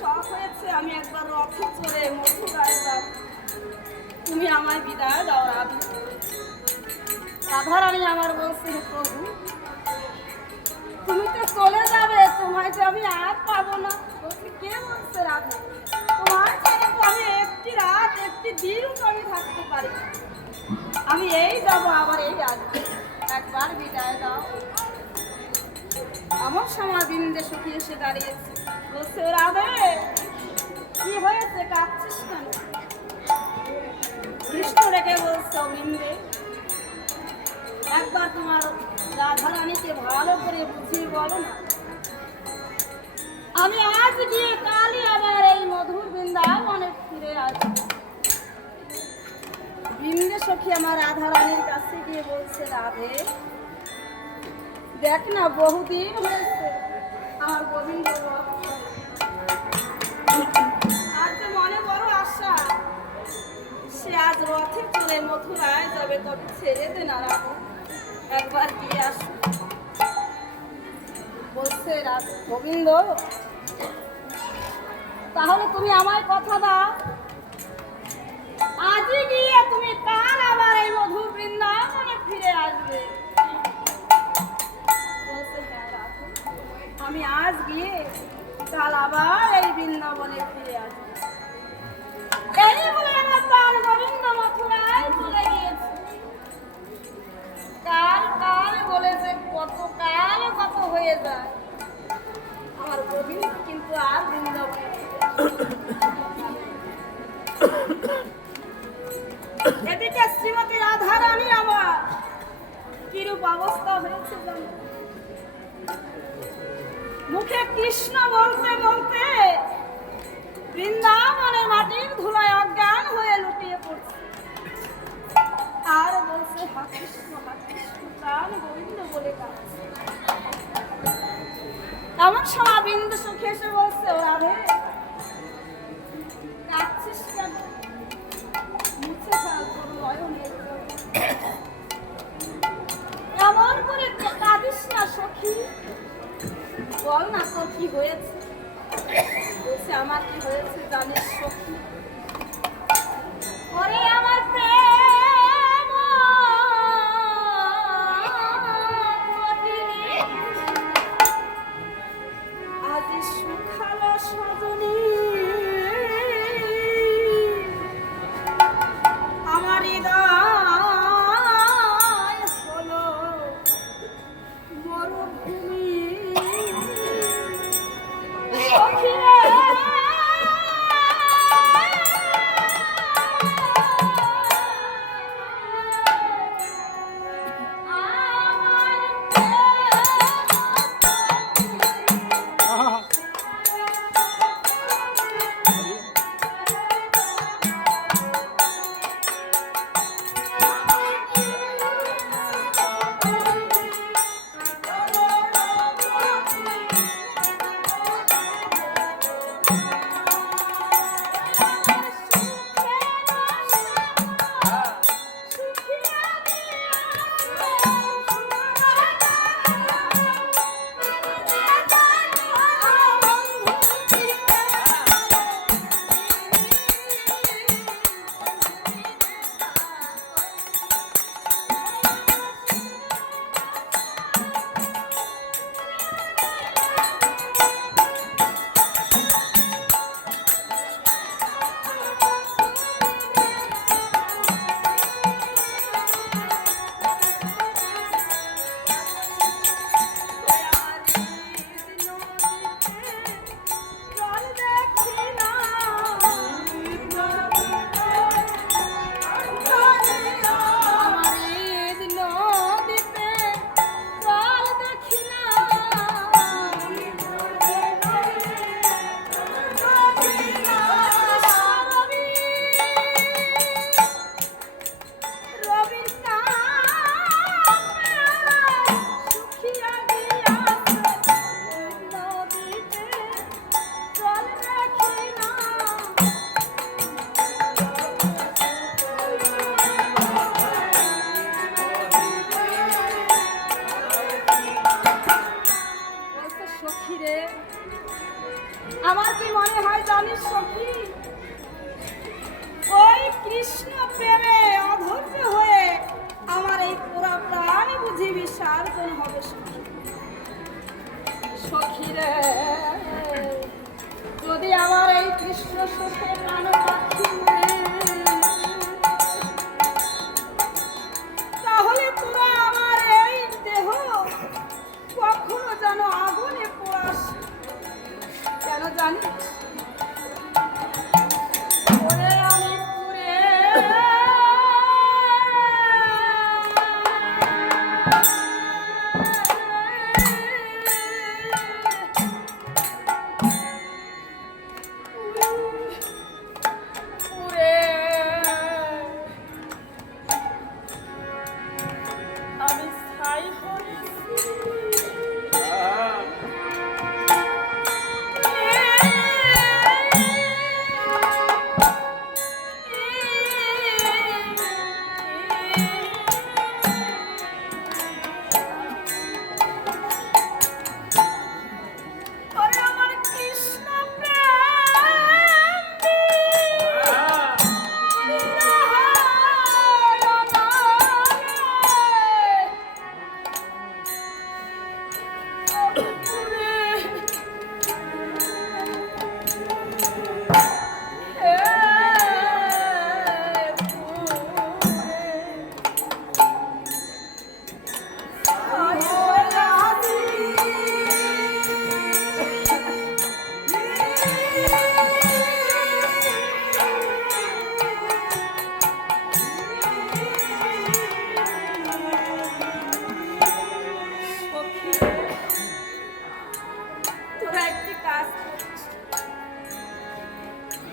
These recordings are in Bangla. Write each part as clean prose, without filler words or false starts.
শখ হয়েছে আমি একবার রথে চড়ে মথুরায় যাব। তুমি আমায় বিদায় দাও রাধা। রাধারানী আমার বলছে, প্রভু তুমি তো চলে যাবে, তোমায় যে আমি আর পাবো না। বলছি, কে বলছে রাধা? তোমার ছাড়া তো আমি একটি রাত একটি দিন আমি থাকতে পারি। আমি এই যাব আবার এই আসবো, একবার বিদায় দাও। আমার সময় বিন্দে সখী এসে দাঁড়িয়েছে, বলছে, রাধে কি হয়েছে, কাঁদছিস কেন? কৃষ্ণ রেখে বলছে, বিন্দে একবার তোমার রাধারানীকে ভালো করে বুঝিয়ে বলো না। আমি আজ গিয়ে কালই আবার এই মধুর বৃন্দাবনে ফিরে আসবো। বিন্দে সখী আমার রাধারানীর কাছে গিয়ে বলছে, রাধে দেখ না বহুদিন হয়েছে আমার গোবিন্দ আজ যে মনে বড় আশা, সে আজ রথে চলে মথুরায় যাবে, তবে ছেড়ে দে না রাধে, একবার গিয়ে আসো। বলছে গোবিন্দ, তাহলে তুমি আমায় কথা দাও, আজই গিয়ে তুমি কাল আবার এই মধুর বৃন্দাবনে ফিরে আসবে। বলছে, হ্যাঁ রাধে, আমি আজ গিয়ে কাল আবার এই বৃন্দাবনে ফিরে আসবো। এই বলে আমার প্রাণ গোবিন্দ মথুরায় চলে গিয়েছে। কাল কাল বলে যে কত কাল কত হয়ে যায়, আমার গোবিন্দ কিন্তু আর বৃন্দাবনে এদিকে শ্রীমতী রাধারানী আমার কিরূপ অবস্থা হয়েছে জানো? মুখে কৃষ্ণ বলতে বলতে বৃন্দাবনের মাটির ধুলায় অজ্ঞান হয়ে লুটিয়ে পড়ছে, আর বলছে, হা কৃষ্ণ প্রাণ গোবিন্দ বলে কাঁদছে। এমন সময় বিন্দু সুখে এসে বলছে, ও রাধে কাঁদছিস কেন? মুছে ফেল তোর নয়নের জল। এমন করে কাঁদিস না সখী, বল না তোর কি হয়েছে? বলছে, আমার কি হয়েছে জানিস সখী? ওরে আমার প্রেম আজ সুখালো সজনী, আমার হৃদয় হলো মরুভূমি। সখী রে কি মনে হয় জানিস সখী, ওই কৃষ্ণ প্রেমে অধৈর্য হয়ে আমার এই পুরা প্রাণ বুঝি বিসর্জন হবে সখী। সখী রে, যদি আমার এই কৃষ্ণ সুখে প্রাণ পাখি তাহলে তোরা আমার এই দেহ কখনো যেন আগুনে পোড়াস। কেন জানিস? ওরে আমি পুরে আমি ছাই হয়েছি।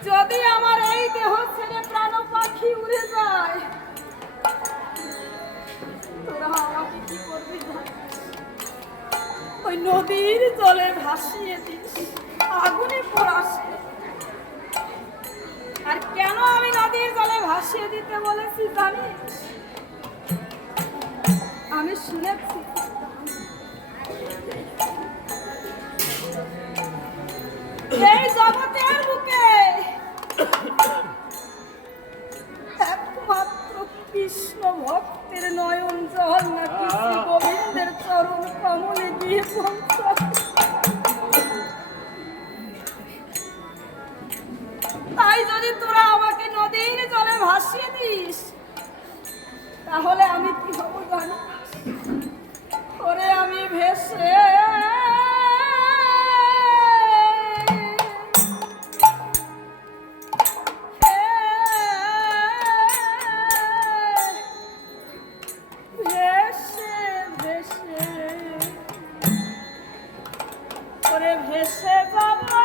যদি আমার এই দেহ ছেড়ে প্রাণ পাখি উড়ে যায়, তোরা আমাকে কি করবি? ওই নদীর জলে ভাসিয়ে দিস, আগুনে পোড়াস। আর কেন আমি নদীর জলে ভাসিয়ে দিতে বলেছি জানিস? আমি শুনেছি এই জগতের বুকে একমাত্র কৃষ্ণ ভক্তের নয়ন জল নাকি শ্রী গোবিন্দের চরণ কমলে গিয়ে পৌঁছায়। তাই যদি তোরা আমাকে নদীর জলে ভাসিয়ে দিস, তাহলে আমি কি হবো জানিস? ওরে আমি ভেসে ভেসে বাবা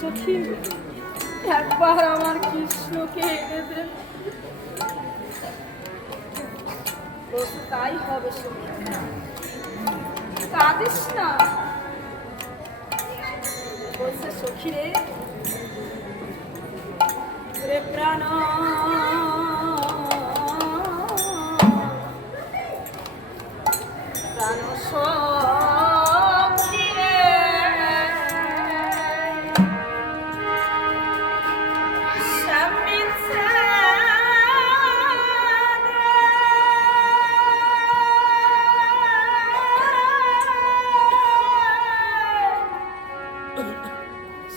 সখী, একবার আমার কৃষ্ণকে এনে দেন। তাই হবে সখী, কাঁদিস না। বলছে সখী রে, প্রাণ প্রাণ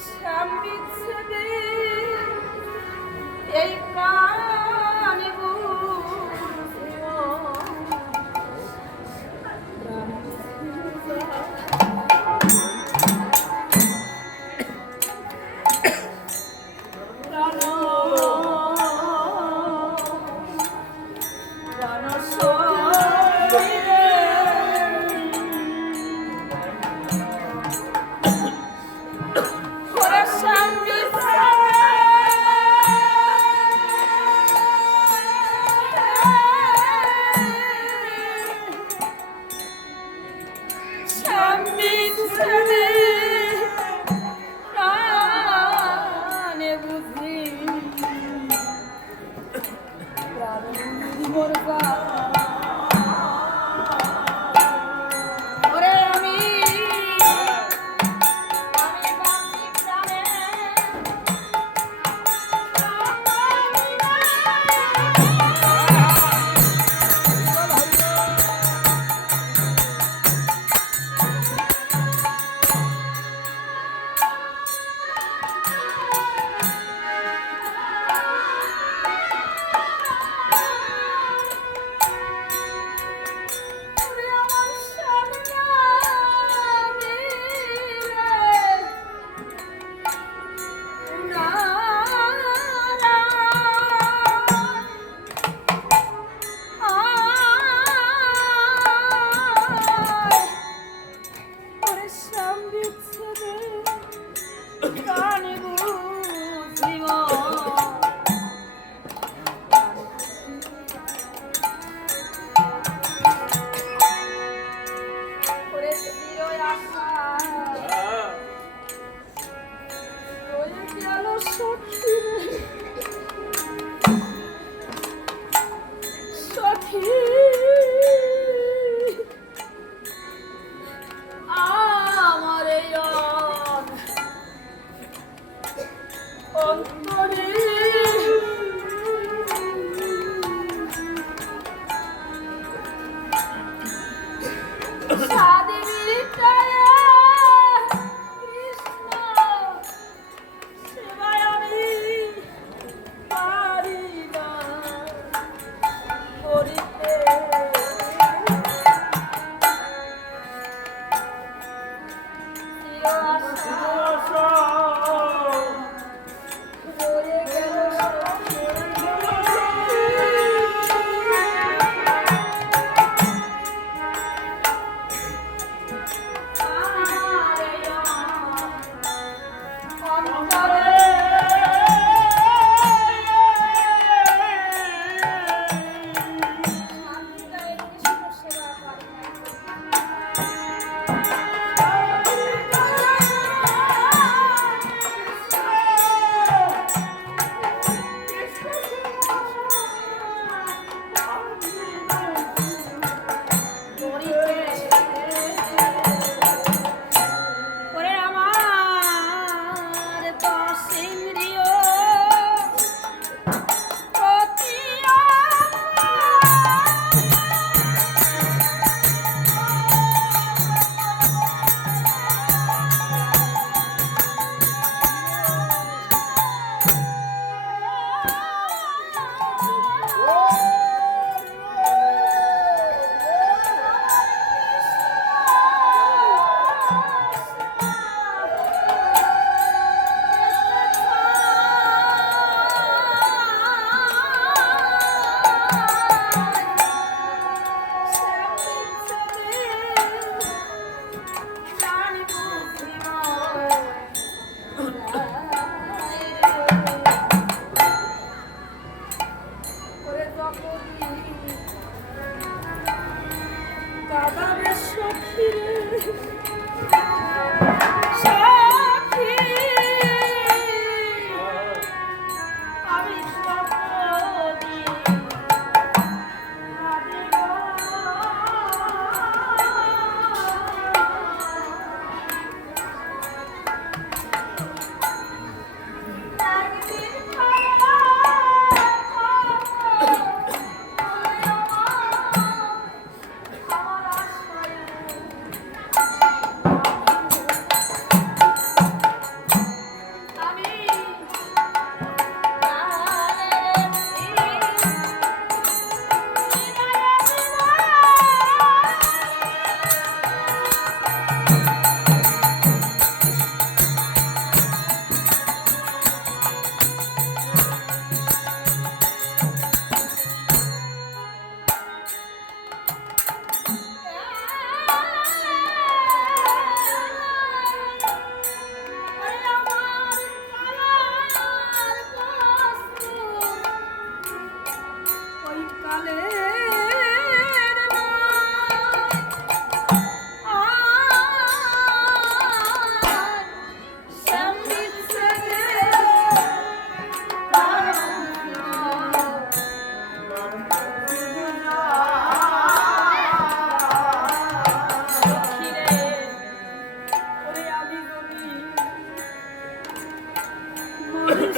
শ্যাম বিচ্ছেদে এই প্রাণে বুঝিব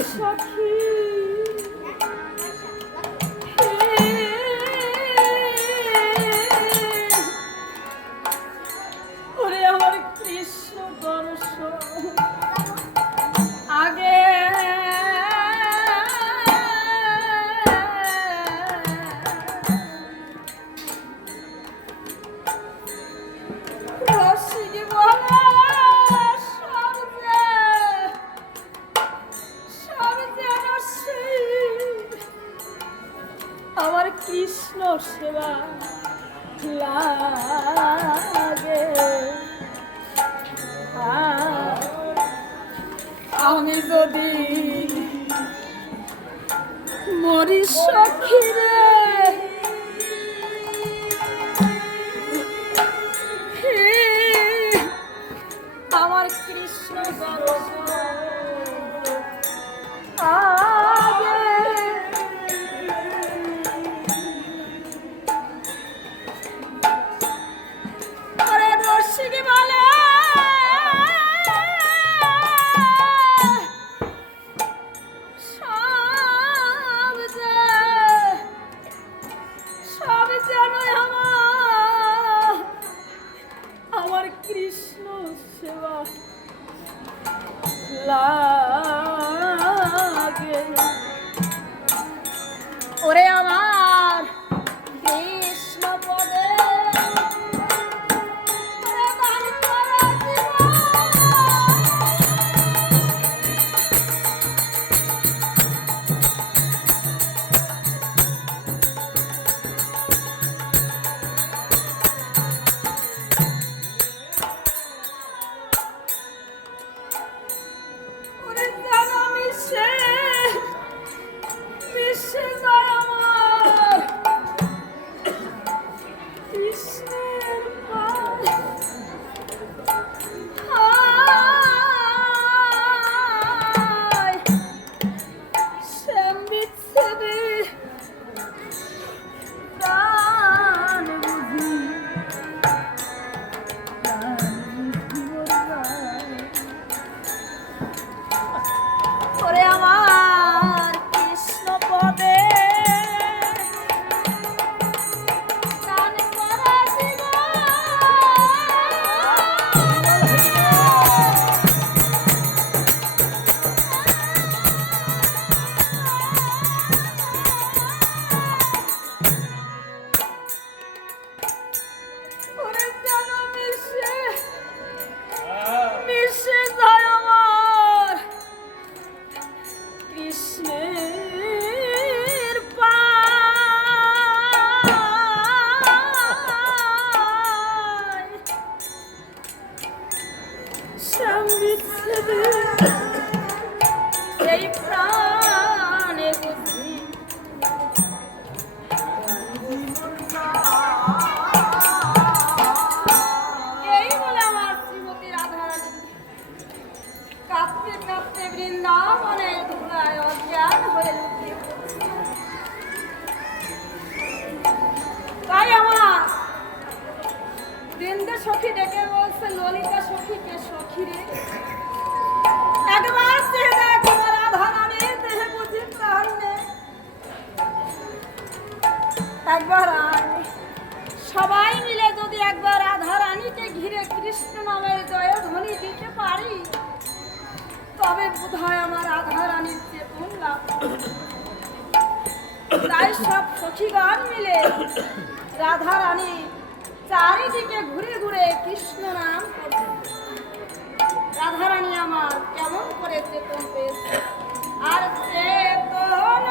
সখী ওরে আমার কৃষ্ণ দর্শন আগে রসিক বলে আমার কৃষ্ণ সেবা লাগে আমি যদি মরি সখী রে আমার কৃষ্ণ দর্শন কৃষ্ণ সেবা লাগে ওরে আমার কৃষ্ণ পদে এই প্রাণে বুদ্ধি এই বলে আমার শ্রীমতী রাধারানী কাঁদতে কাঁদতে বৃন্দাবনের ধুলায় অজ্ঞান হয়ে লুকিয়ে তাই আমার বৃন্দা সখী ডেকে বলছে ললিতা সখীকে সখী রে একবার চেয়ে দেখ আমার রাধারানীর দেহে বুঝি প্রাণ নেই একবার সবাই মিলে যদি একবার রাধারানীকে ঘিরে কৃষ্ণ নামের জয়ধ্বনি দিতে পারি তবে বোধহয় আমার রাধারানীর চেতন লাভ তাই সব সখীগণ মিলে রাধারানী চারিদিকে ঘুরে ঘুরে কৃষ্ণ নাম করছে রাধারানী আমার কেমন করে চেতন পেয়েছে আর চেতন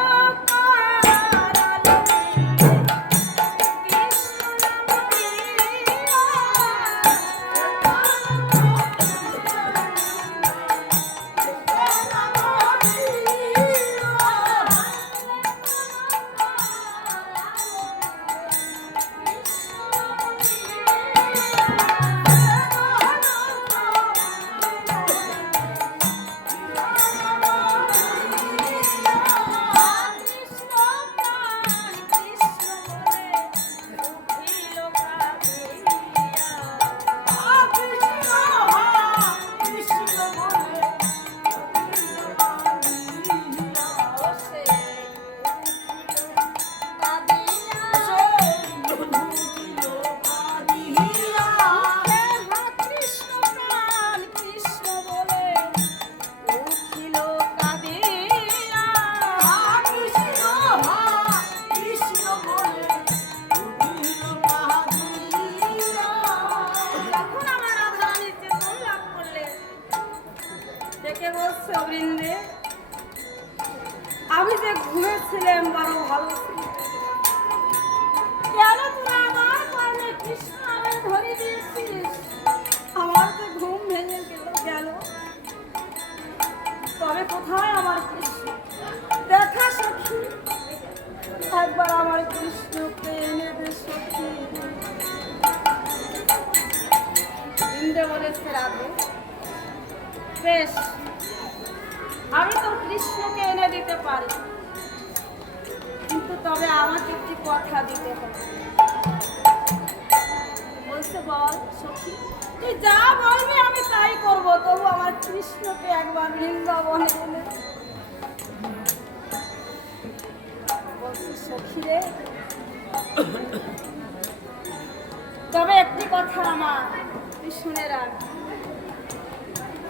করছো বৃন্দে? আমি যে ঘুমেছিলাম বড় ভালো ছিল, কেন তোরা আমার কর্ণে কৃষ্ণ আবার ধরে দিয়েছিস? আমার যে ঘুম ভেঙে গেল। তবে কোথায় আমার কৃষ্ণ? দেখা সখী, একবার আমার কৃষ্ণকে এনে দে সখী। ইন্দ্র বলেছে রাধে, বেশ, আমি তো কৃষ্ণকে এনে দিতে পারি, কিন্তু তবে আমাকে একটি কথা দিতে হবে। বলছে বল সখী, তুই যা বলবি আমি তাই করব, তবু আমার কৃষ্ণকে একবার বৃন্দাবনে এনে। বলছে সখী রে, তবে একটি কথা আমার তুই শুনে রাখ,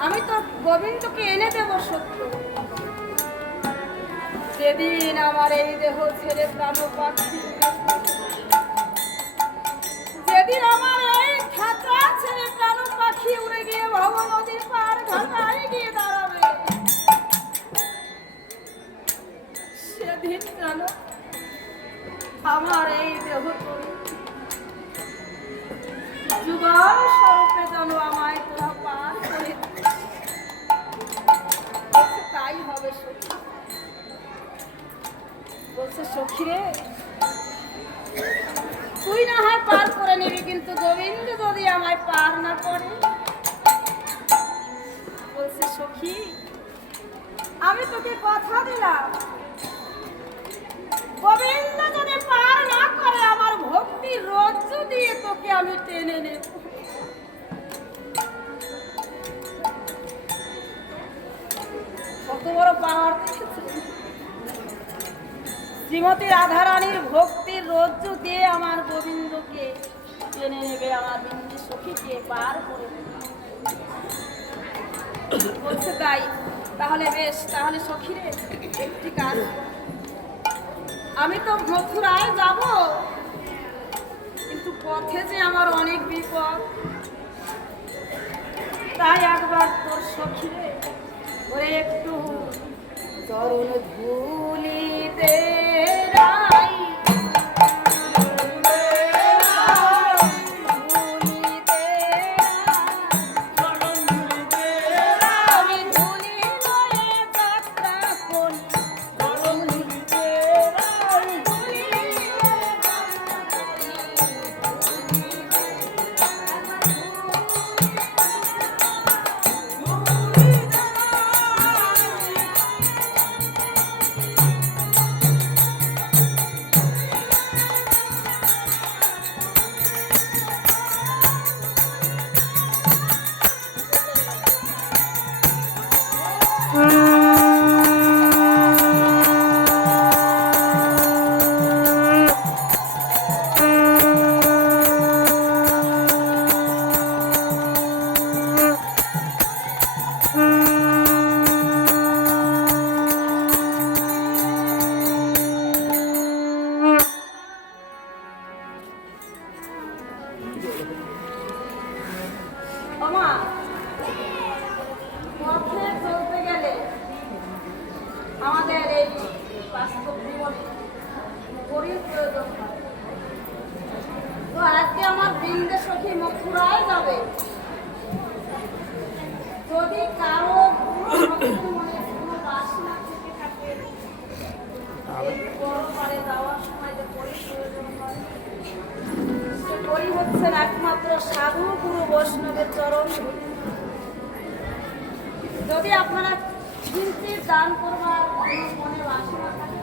আমি তো গোবিন্দকে এনে দেব সত্য, যেদিন আমার এই দেহ ছেড়ে প্রাণ পাখি, যেদিন আমার এই খাঁচা ছেড়ে প্রাণ পাখি উড়ে গিয়ে ভব নদীর পার ঘাটায় গিয়ে দাঁড়াবে, সেদিন জানো আমার এই দেহ যুগল স্বরূপে যেন আমায় তোরা পার করে, তাই হবে সখী। বলছে সখী রে, তুই না হয় পার করে নিবি, কিন্তু গোবিন্দ যদি আমায় পার না করে। বলছে সখী, আমি তোকে কথা দিলাম, গোবিন্দ যদি পার না করে আমার ভক্তি রজ্জু দিয়ে তোকে আমি টেনে নেব। কত বড় পাওয়ার দেখেছে? শ্রীমতী রাধারানীর ভক্তির রজ্জু দিয়ে আমার গোবিন্দকে টেনে নেবে, আমার বিন্দু সখীকে পার করে দেবে। বলছে তাই, তাহলে বেশ, তাহলে সখী রে একটি কাজ, আমি তো মথুরায় যাব, কিন্তু পথে যে আমার অনেক বিপদ, তাই একবার তোর সখী রে ওরে একটু চরণ ধুলিতে রাই, আমাদের এই বাস্তব জীবনে ঘড়ির প্রয়োজন হয়। তো আজকে আমার বৃন্দে সখী মথুরায় যাবে, যদি কারো মনে কোনো বাসনা থেকে থাকে, বড় পারে যাওয়ার সময় যে ঘড়ির প্রয়োজন হয়, সে ঘড়ি হচ্ছে একমাত্র সাধু গুরু বৈষ্ণবের চরণ। যদি আপনারা কিঞ্চিত দান করবার মনে বাসনা থাকে,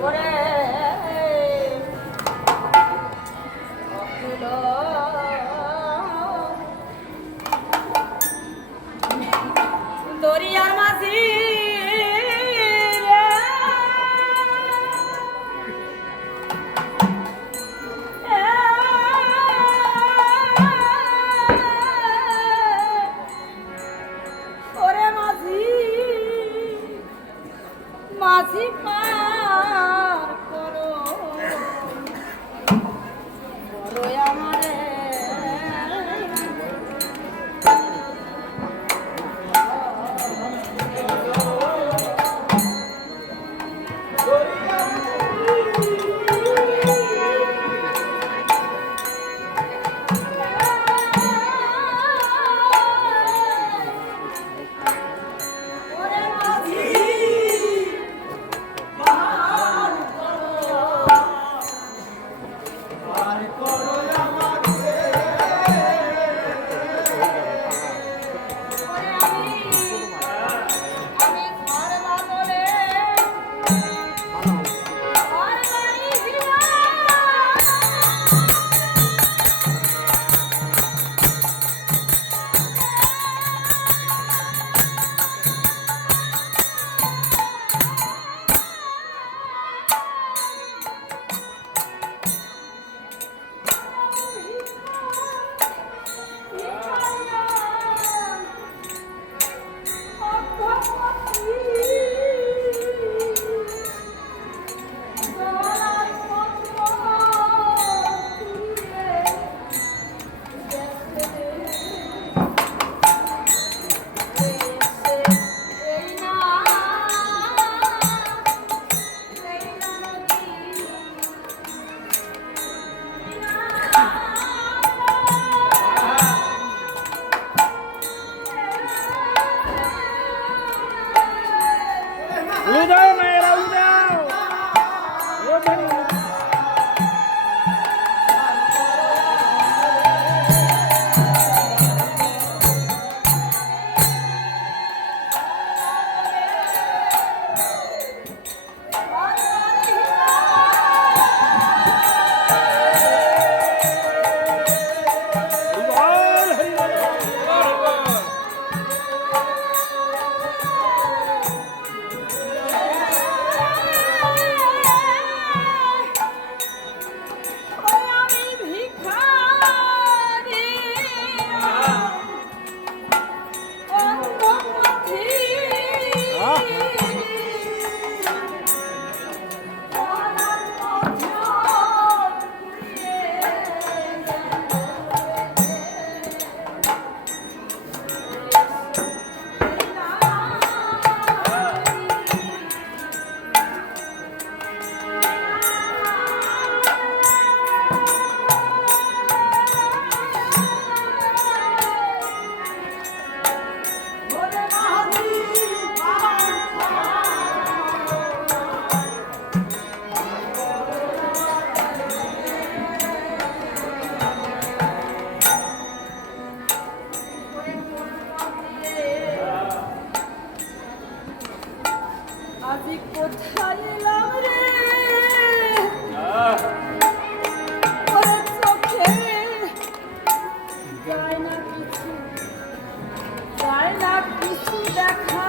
করে দরিয়ার মাঝি মাঝি পার করো বড় আমারে আজি কোথায় এলাম রে ওরে চোখে যায় না কিছু দেখা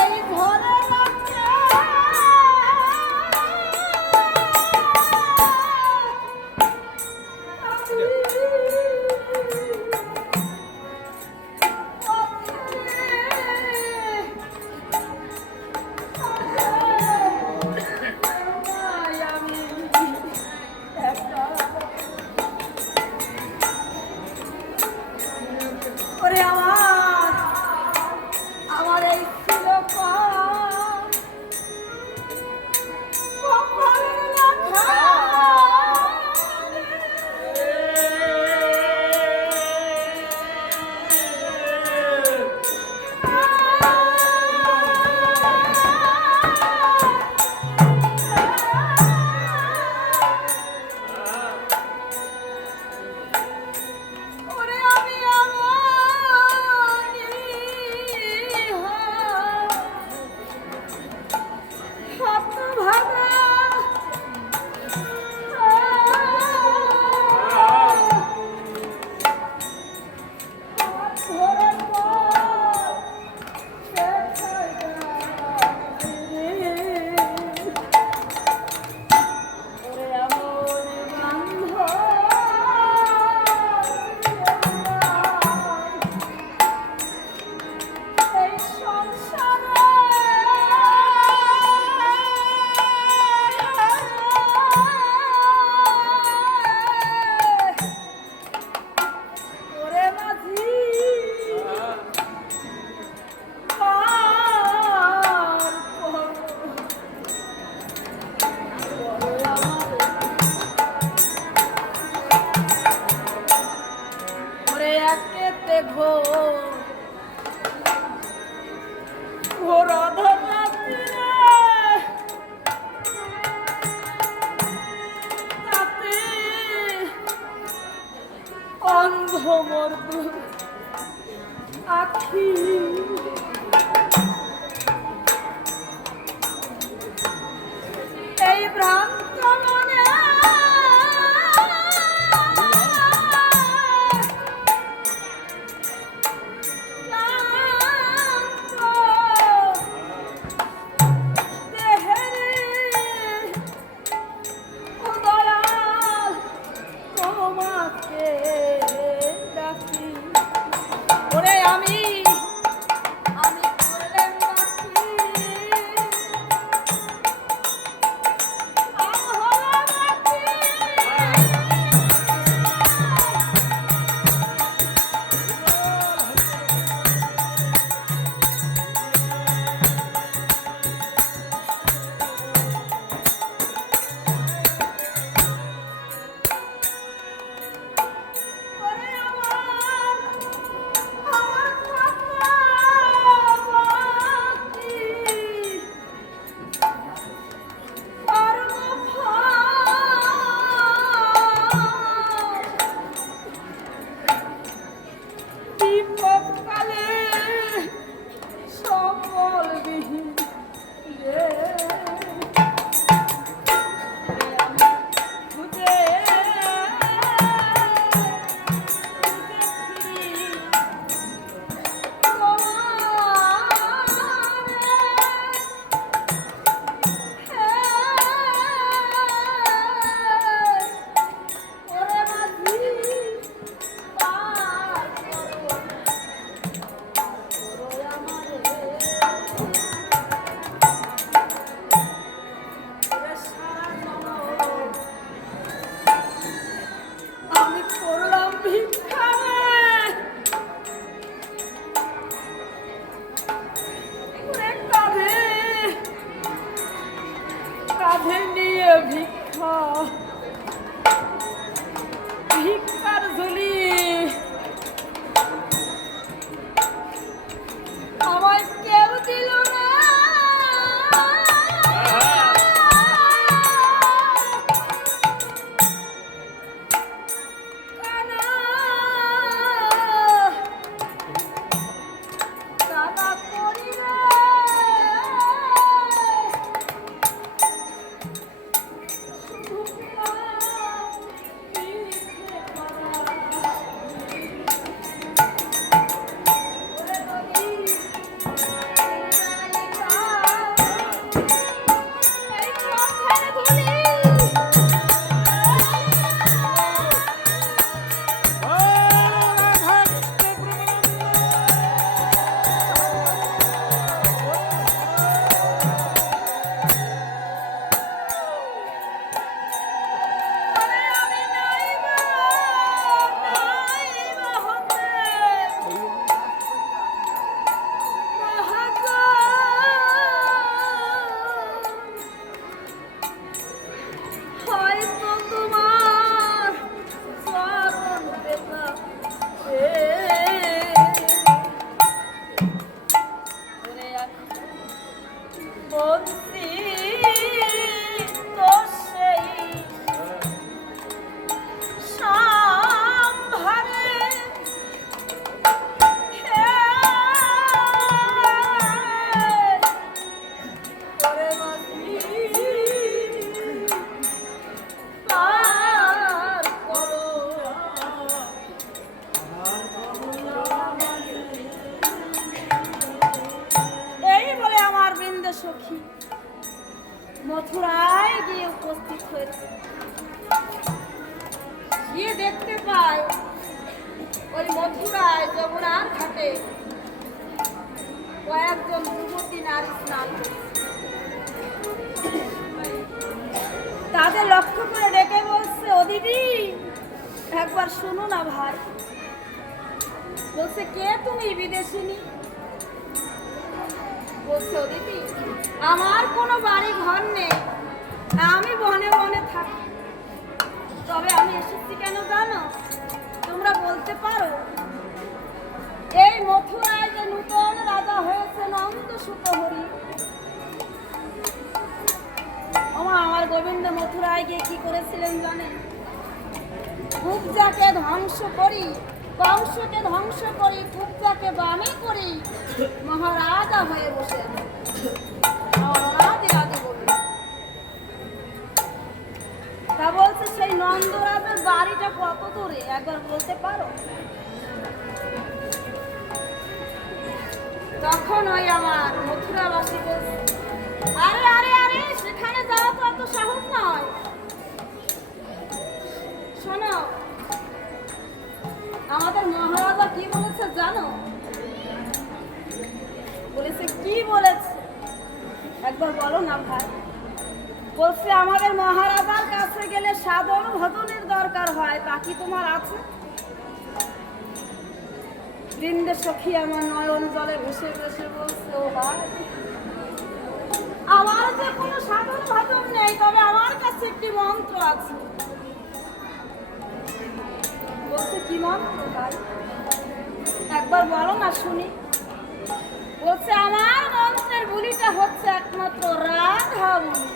এই ঘরে লাগছে ওরে আমার এই ছিল কপালের লেখা ওরে আমি হাত ভাঙা ঘরের পর ওরে আমার বান্ধব এই সংসারে ওরে মাঝি ওরে একেতে ঘোর অধর রাত্রিরে তাতে অন্ধ মর্দ আখি এই ভ্রান্ত মনে তোমাকে ডাকি উপস্থিত হয়েছে। গিয়ে দেখতে পায় ওই মথুরায় যমুনার ঘাটে কয়েকজন যুবতী নারী স্নান করছে। তাদের লক্ষ্য করে ডেকে বলছে, ও দিদি একবার শুনো না ভাই। বলছে, কে তুমি বিদেশিনী? বলছে, ও দিদি আমার কোনো বাড়ি ঘর নেই, আমি বনে বনে থাকি। তবে আমি এসেছি কেন জানো? তোমরা বলতে পারো? এই মথুরায় যে নূতন রাজা হয়েছে নন্দ সুতহরি, আমার গোবিন্দ মথুরায় গিয়ে কি করেছিলেন জানেন? কুব্জাকে ধ্বংস করি, কংসকে ধ্বংস করি, কুব্জাকে বামে করি, মহারাজা হয়ে বসে আছে। তা বলছে, সেই নন্দরাজের বাড়িটা কত দূরে একবার বলতে পারো? তখন ওই আমার মথুরাবাসী বলছে, আরে আরে আরে সেখানে যাওয়া তো এত সাহস নয়। শোনো, আমাদের মহারাজা কি বলেছে জানো? বলেছে, কি বলেছে একবার বলো না ভাই। বলছে, আমাদের মহারাজার কাছে গেলে সাধন ভজনের দরকার হয়, তা কি তোমার আছে? বৃন্দে সখী আমার নয়ন জলে ভেসে ভেসে বলছে, ও ভাই আমার যে কোনো সাধন ভজন নেই, তবে আমার কাছে একটি মন্ত্র আছে। বলছে, কি মন্ত্র ভাই একবার বলো না শুনি। বলছে, আমার মন্ত্রের বুলিটা হচ্ছে একমাত্র রাধা বুলি।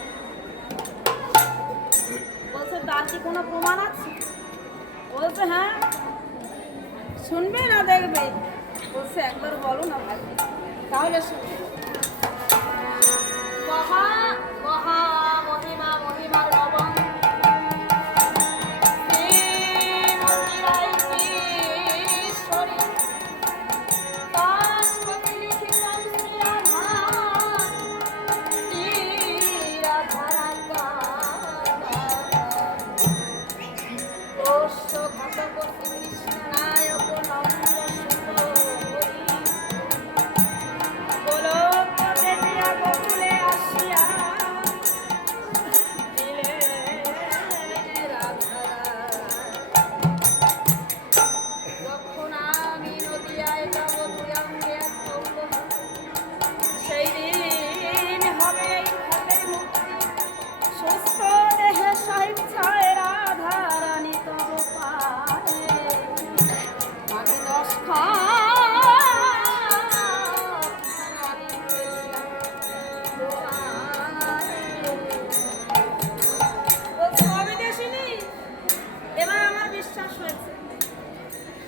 বলছে, তার কি কোনো প্রমাণ আছে? বলছে, হ্যাঁ, শুনবে না দেখবে? বলছে, একবার বলো না ভাই। তাহলে শুনবে। মহা মহা মহিমা মহিমার লবণ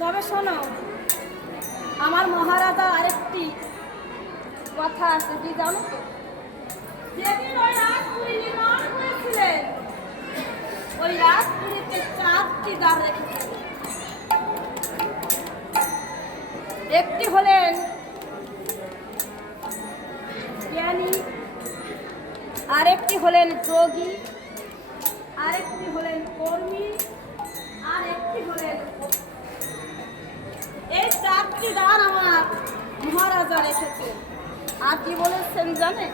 তবে শোনো, আমার মহারাজা আরেকটি কথা আছে, কি জানো তো? যেদিন ওই রাজপুরী নির্মাণ করেছিলেন, ওই রাজপুরীতে 4টি দ্বার রেখেছিলেন। একটি হলেন জ্ঞানী, আরেকটি হলেন যোগী, আরেকটি হলেন কর্মী, আর একটি হলেন। এই 4টি দ্বার আমার মহারাজা রেখেছেন। আর কি বলেছেন জানে?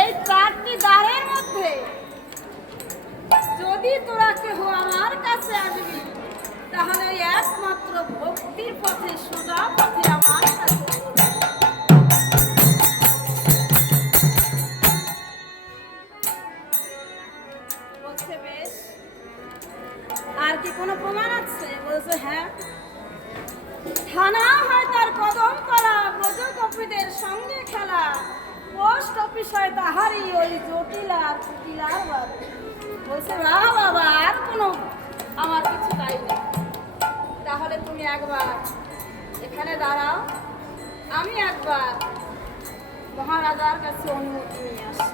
এই 4টি দ্বারের মধ্যে যদি তোরা কেহ আমার কাছে আসবি, তাহলে একমাত্র ভক্তির পথে, সোজা পথে আমার কাছে। বলছে, বেশ, আর কি কোনো প্রমাণ আছে? বলছে, হ্যাঁ, থানা হয় তার কদম তলা, ব্রজ কপিদের সঙ্গে খেলা, পোস্ট অফিস হয় তাহারই ওই জটিলার কুটিলার বাড়ি। বলছে, বাবা আর কোনো আমার কিছু চাই নেই। তাহলে তুমি একবার এখানে দাঁড়াও, আমি একবার মহারাজার কাছে অনুমতি নিয়ে আসি।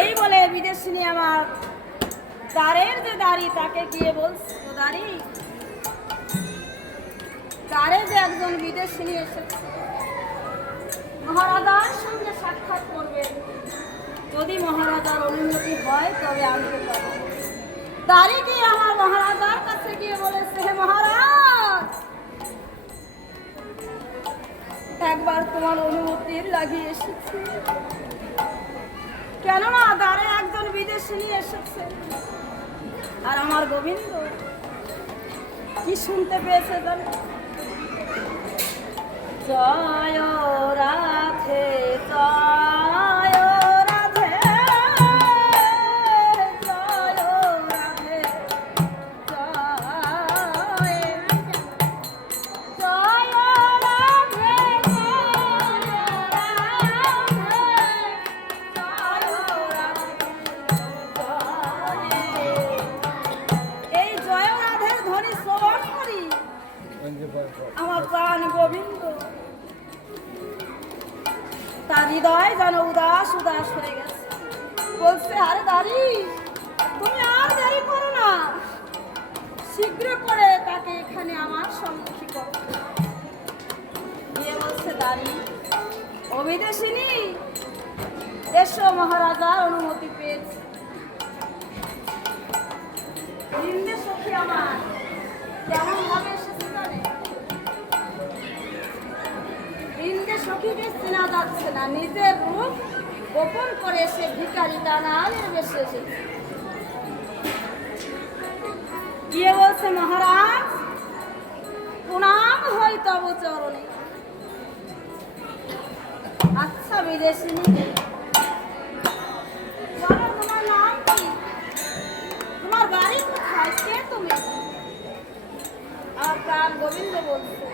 এই বলে বিদেশিনী আমার দ্বারের যে দাঁড়ি তাকে গিয়ে বলছে, ও দাঁড়ি, দ্বারে যে একজন বিদেশিনী এসেছে, মহারাজার সঙ্গে সাক্ষাৎ করবে, যদি মহারাজার অনুমতি হয় তবে আনতে পারবো। তারই গিয়ে আমার মহারাজার কাছে গিয়ে বলেছে, হে মহারাজ, একবার তোমার অনুমতির লাগিয়ে এসেছি, কেননা দ্বারে একজন বিদেশিনী এসেছে। আর আমার গোবিন্দ কি শুনতে পেয়েছে জানো? জয় রাধে জয় রাধে জয় রাধে জয় জয় রাধে এই জয় রাধের ধ্বনি শ্রবণ করি আমার প্রাণ গোবিন্দ তার হৃদয় যেন উদাস উদাস হয়ে গেছে। বলছে, আরে দাঁড়ি, তুমি আর দেরি করো না, শীঘ্র করে তাকে এখানে আমার সম্মুখী করো। দিয়ে বলছে, দাঁড়ি অবিদেশিনী, এসো, মহারাজার অনুমতি পেয়েছে। বৃন্দে সখী আমার কেমন ভাবে এসেছে জানে? বৃন্দে সখীকে চেনা যাচ্ছে না, নিজের রূপ গোপন করে সে ভিখারি দালালের বেশে এসেছে। গিয়ে বলছে, মহারাজ প্রণাম হয় তব চরণে। আচ্ছা বিদেশিনী, বলো তোমার নাম কি, তোমার বাড়ি কোথায়, কে তুমি? আর প্রাণ গোবিন্দ বলছে,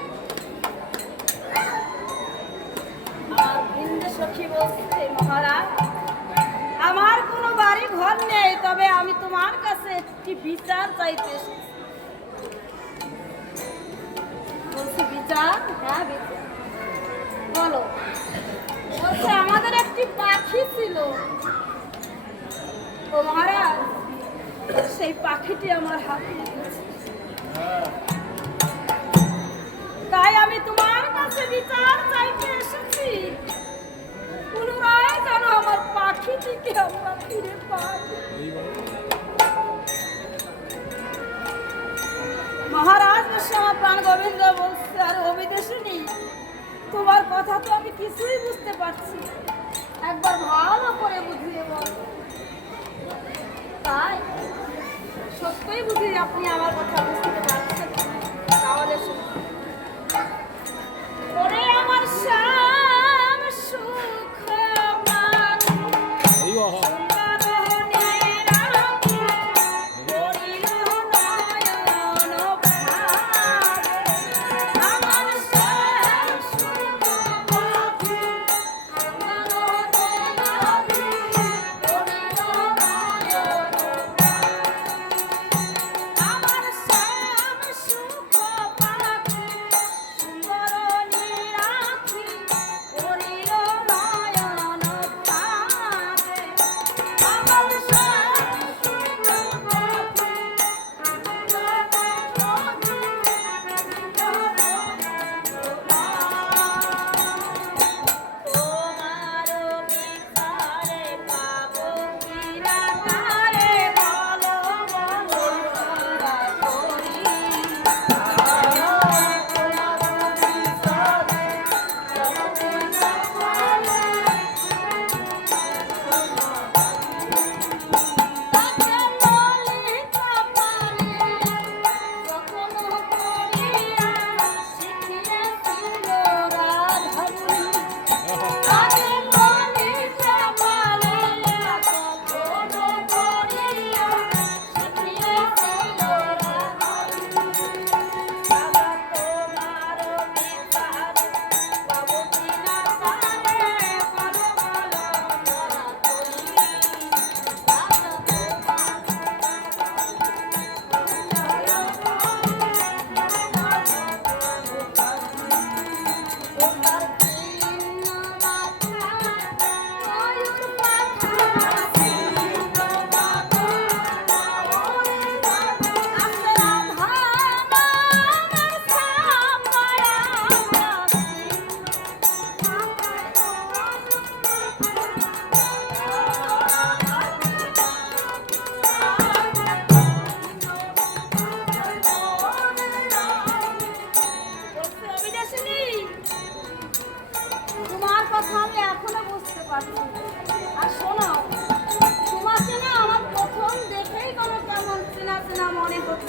আর বৃন্দে সখী বলছে, মহারাজ আমার কোনো বাড়ি ঘর নেই, তবে আমি তোমার কাছে একটি বিচার চাইতে এসেছি। বলছি, বিচার? হ্যাঁ বিচার, বলো। বলছে, আমাদের একটি পাখি ছিল ও মহারাজ, সেই পাখিটি আমার হাতে লেগেছে, তাই আমি তোমার কাছে বিচার চাইতে এসেছি। পুনরায় যেন আমার পাখিটিকে আমরা ফিরে পাই। মহারাজ বসে আমার প্রাণ গোবিন্দ বলছে, আর অবিদেশিনী, তোমার কথা তো আমি কিছুই বুঝতে পারছি, একবার ভালো করে বুঝিয়ে বল। তাই সত্যই বুঝি আপনি আমার কথা বুঝতে পারছেন, তাহলে শুনুন। ওরে আমার শ্যাম সুখ মান আমার শ্যাম সুখ পাখি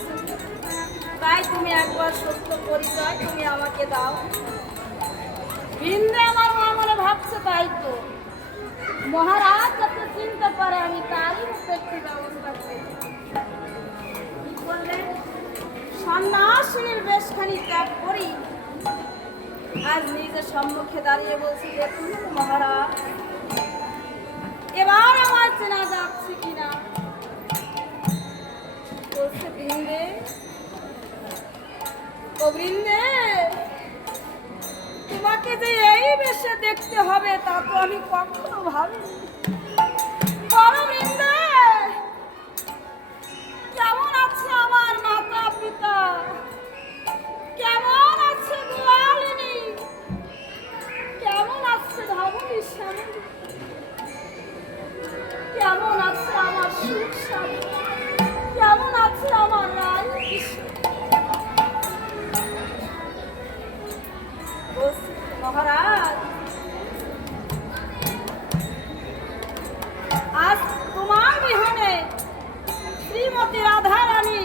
বলছে তাই তুমি একবার সত্য পরিচয় তুমি আমাকে দাও। বৃন্দে আমার মা মনে ভাবছে তাই তো মহারাজ যাতে চিনতে পারে আমি তারই একটি ব্যবস্থা করি। কি করলেন? সন্ন্যাসিনীর বেশখানি ত্যাগ করি আজ নিজের সম্মুখে দাঁড়িয়ে বলছি দেখুন মহারাজ এবার আমার চেনা যাচ্ছে কিনা। বলছে বৃন্দে, ও বৃন্দে, তোমাকে যে এই বেশে দেখতে হবে তা তো আমি কখনো ভাবিনি। বলো বৃন্দে, কেমন আছে আমার মাতা পিতা, কেমন আছে গোয়ালিনী, কেমন আছে ধবনী শ্যামলী, কেমন আছে আমার সুখ স্বামী, কেমন আছে আমার রায় কৃষ্ণ। মহারাজ আজ তোমার বিহনে শ্রীমতী রাধা রানী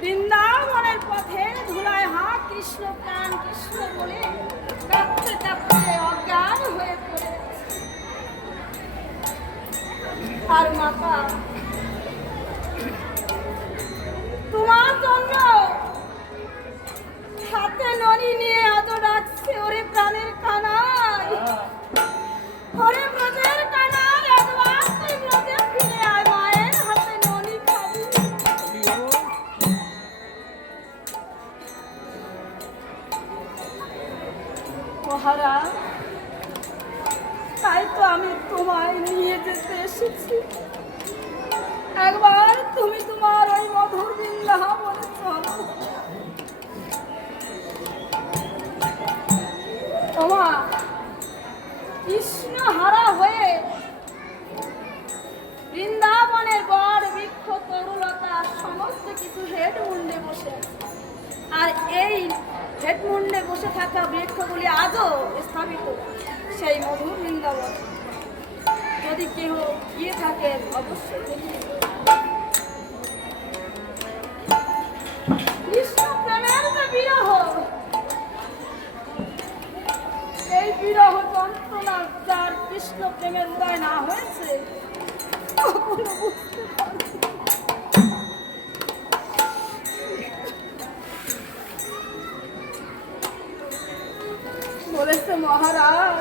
বৃন্দাবনের পথের ধুলায় হা কৃষ্ণ প্রাণ কৃষ্ণ বলে কাঁদতে কাঁদতে অজ্ঞান হয়ে পড়ে আর মাতা তোমার জন্য হাতে ননি নিয়ে এত ডাকছে ওরে প্রাণের কানাই, ওরে ব্রজের কানাই, একবার তুই ব্রজে ফিরে আয়, মায়ের হাতে ননি খাবি। মহারাজ তাই তো আমি তোমায় নিয়ে যেতে এসেছি, একবার তুমি তোমার ওই মধুর বৃন্দাবনে চলো। ওমা কৃষ্ণ হারা হয়ে বৃন্দাবনের বড় বৃক্ষ তরুলতা সমস্ত কিছু হেড মুন্ডে বসে আছে, আর এই হেড মুন্ডে বসে থাকা বৃক্ষগুলি আজও স্থাপিত সেই মধুর বৃন্দাবন। যদি কেউ গিয়ে থাকে অবশ্যই কৃষ্ণ প্রেমের যে বিরহ, এই বিরহ যন্ত্রণা যার কৃষ্ণ প্রেমের উদয় না হয়েছে কখনো বুঝতে পারি। বলেছে মহারাজ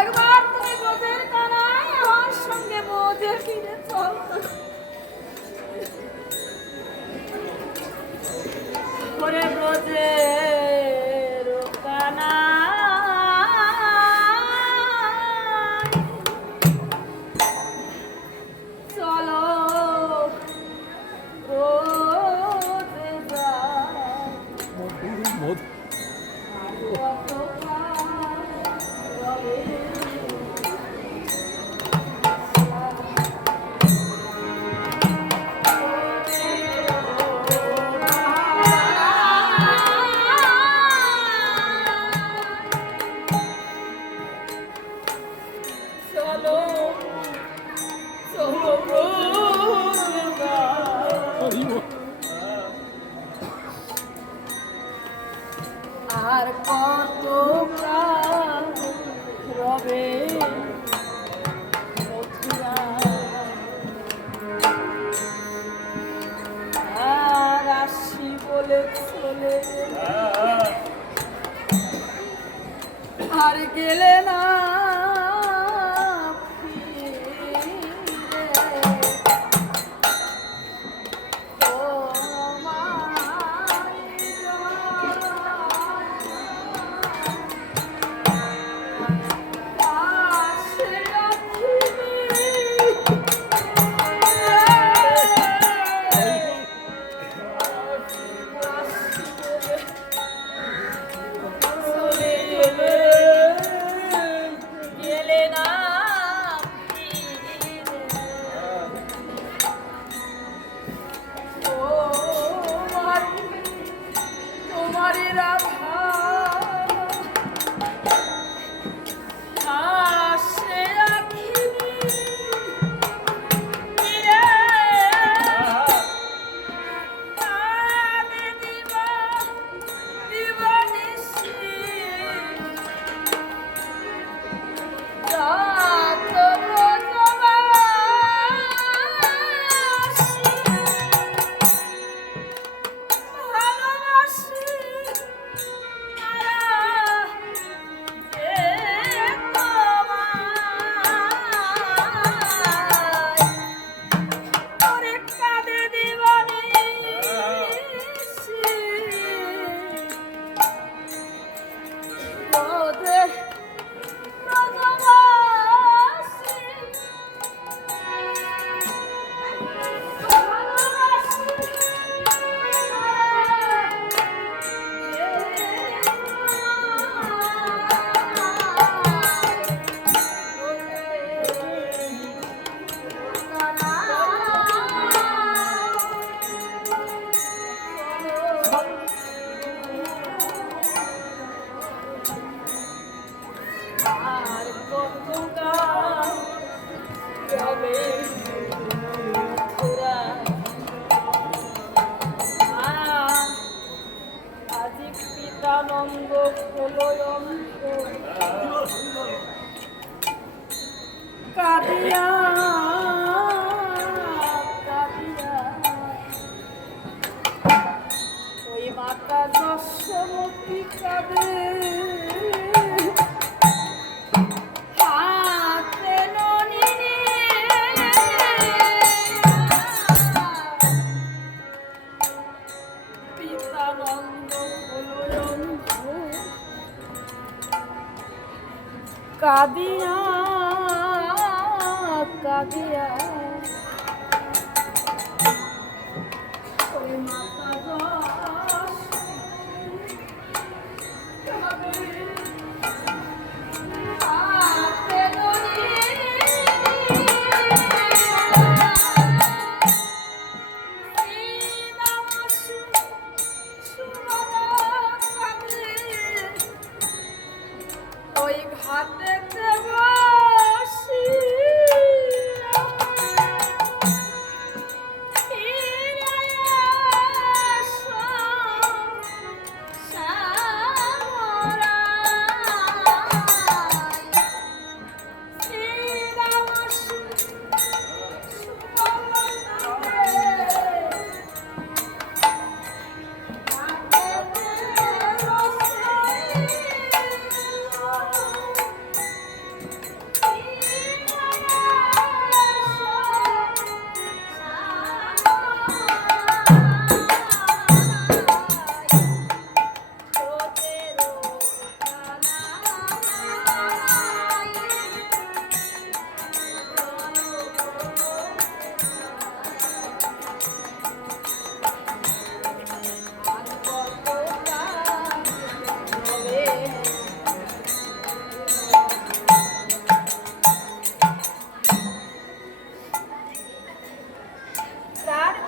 একবার তুমি ব্রজের কানায় আমার সঙ্গে ব্রজে ফিরে চল। ওরে ব্রজের কানায় চলো ব্রজে যাই। আর কত রবে মথুরা, আর আসি বলে চলে আর গেলে না কাঁদিয়া কাঁদিয়া ওই মাতা দশমতী কাঁদে হাতে ননি পিতানন্দ কাঁদিয়া কাঁদিয়া ওই মাতা হাতে ননি ওই ঘাটেতে বসি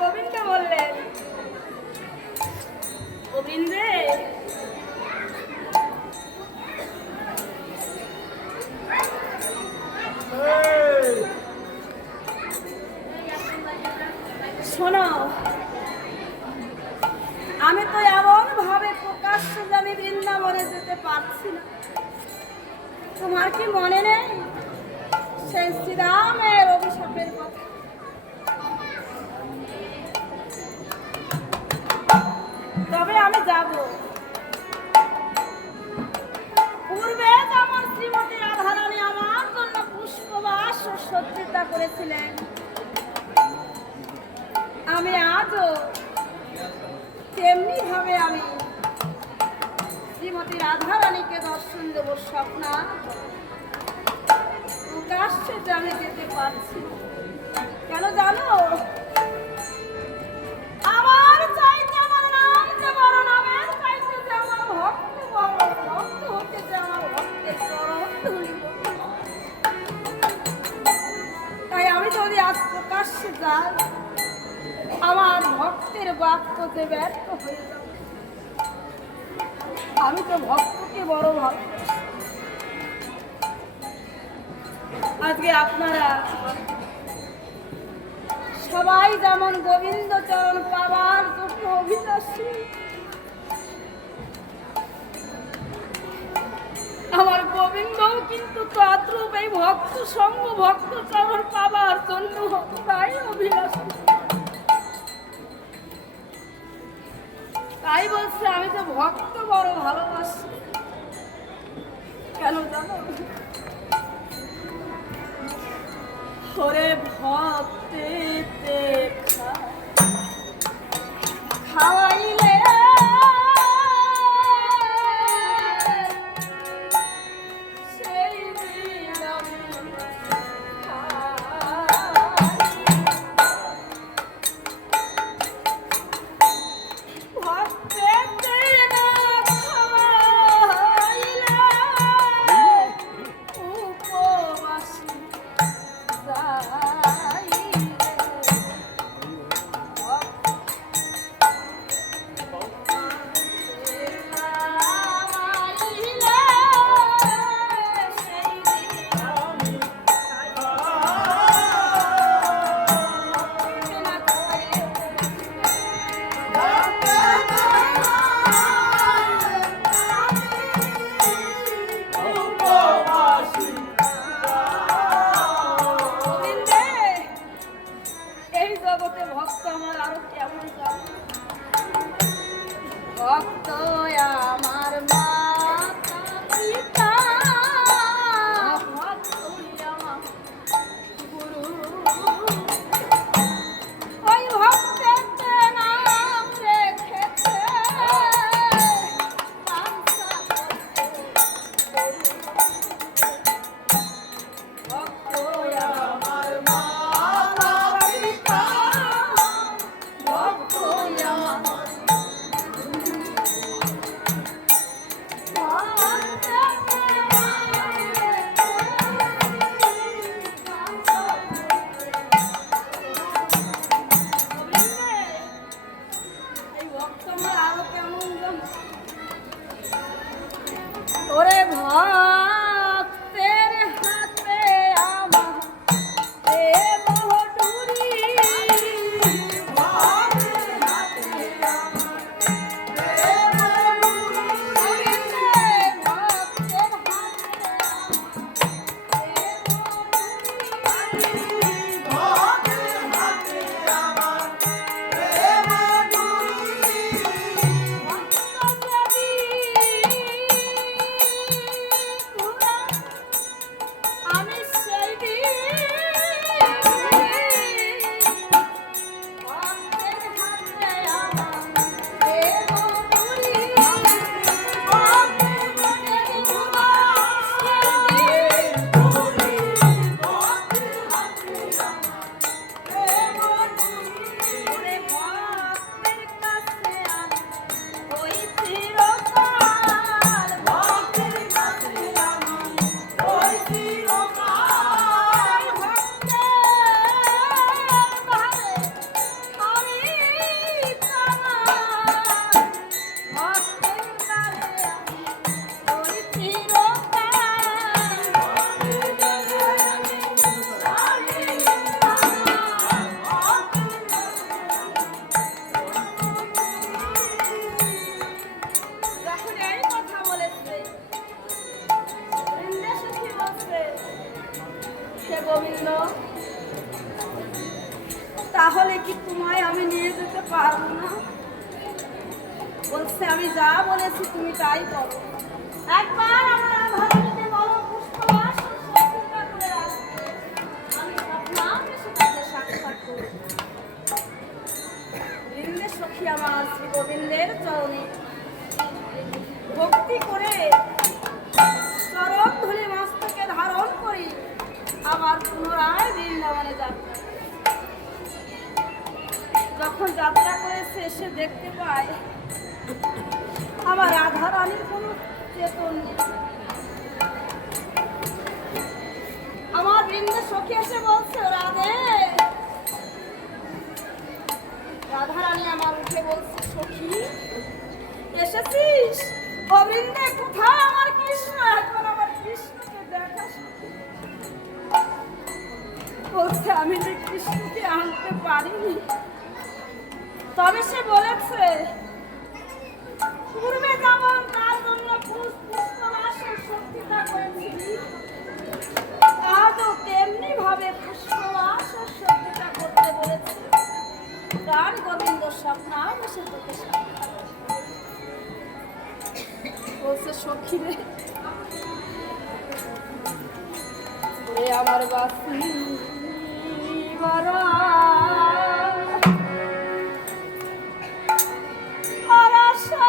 গোবিন্দ বললেন, গোবিন্দে শোনো, আমি তো এমন ভাবে প্রকাশ্য যে আমি বৃন্দাবনে যেতে পারছি না। তোমার কি মনে নেই সেই শ্রীরামের অভিশাপের কথা? তবে আমি যাব। পূর্বে যেমন শ্রীমতী রাধারানী আমার জন্য পুষ্পবাস ও সজ্জিতা করেছিলেন, আমি আজও তেমনি ভাবে আমি শ্রীমতী রাধারানীকে দর্শন দেব। স্বপ্না প্রকাশ্যে যে আমি যেতে পারছি, কেন জানো? আমার চাইতে আমার নাম যে বড়, নামের চাইতে যে আমার ভক্ত বড়, ভক্ত হতে যে আমার ভক্তের চরণ ধুলি। তাই আমি যদি আজ প্রকাশ্যে যাই, আমার ভক্তের বাক্য যে ব্যর্থ হয়ে যাবে। আমি তো ভক্তকে বড় ভালোবাসি। আজকে আপনারা সবাই যেমন গোবিন্দ চরণ পাওয়ার জন্য অভিলাষী, আমার গোবিন্দও কিন্তু তদ্রূপ এই ভক্ত সঙ্গ, ভক্ত চরণ পাওয়ার জন্য তাই অভিলাষী। তাই বলছে আমি তো ভক্ত বড় ভালোবাসি। কেন জানো? ওরে ভক্তেতে খাওয়াইলে সেই দিলাম ভক্তেতে না খাওয়াইলে উপবাসী আরো কেমন গান। ভক্ত আমার মাতা পিতা, ভক্ত আমার গুরু, ওই ভক্তের নাম রেখেছে কাঞ্চা ভক্ত আমার মাতা পিতা, ভক্ত আমার ওরে ভক্তের হাতে আমার প্রেম ডুরি, ভক্তের হাতে আমার প্রেম ডুরি, ভক্তের হাতে ভক্তের হাতে আমার প্রেম ডুরি, ভক্ত আমি সেই ভক্তের হাতে আমার প্রেম ডুরি, ভক্তের কাছে আমি ওই চিরকাল, ভক্তের কাছে আমি ওই চিরকাল, ভক্তের ঘরে আমি তার, ভক্তের ঘরে আমি ওই চিরকাল, ভক্তের ঘরে আমি যখন এই কথা বলেছে, বৃন্দা সখী বলছে, হে গোবিন্দ, তাহলে কি তোমায় আমি নিয়ে যেতে পারবো না? বলছে আমি যা বলেছি তুমি তাই করো। একবার আমার রাধারানীকে বলো পুষ্পবাসন সজ্জিত করে রাখতে, আমি আপনাকে সেটাতে সাক্ষাৎ করব। বৃন্দে সখী আমার শ্রী গোবিন্দের চরণে ভক্তি করে চরণ ধরে মস্তকে ধারণ করি আবার পুনরায় বৃন্দাবনে যাত্রা। যখন যাত্রা করেছে এসে দেখতে পায় আমার রাধারানীর কোনো চেতন নেই। আমার বৃন্দে সখী এসে বলছে, রাধে। রাধারানী আমার উঠে বলছে, সখী এসেছিস? ও বৃন্দে, কোথায় আমার কৃষ্ণ? এখন আমার কৃষ্ণকে দেখা। বলছে আমি যে কৃষ্ণকে আনতে পারিনি। তবে সে বলেছে পূর্বে যেমন তার জন্য পুষ্পবাসন সজ্জিতা করেছিলি, আজও তেমনি ভাবে পুষ্পবাসন সজ্জিতা করতে বলেছে। প্রাণ গোবিন্দ স্বপ্নাও বসে তোকে সাক্ষাৎ বলছে, সখী রে, আমার বাসি বড় ভরসা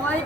জামাই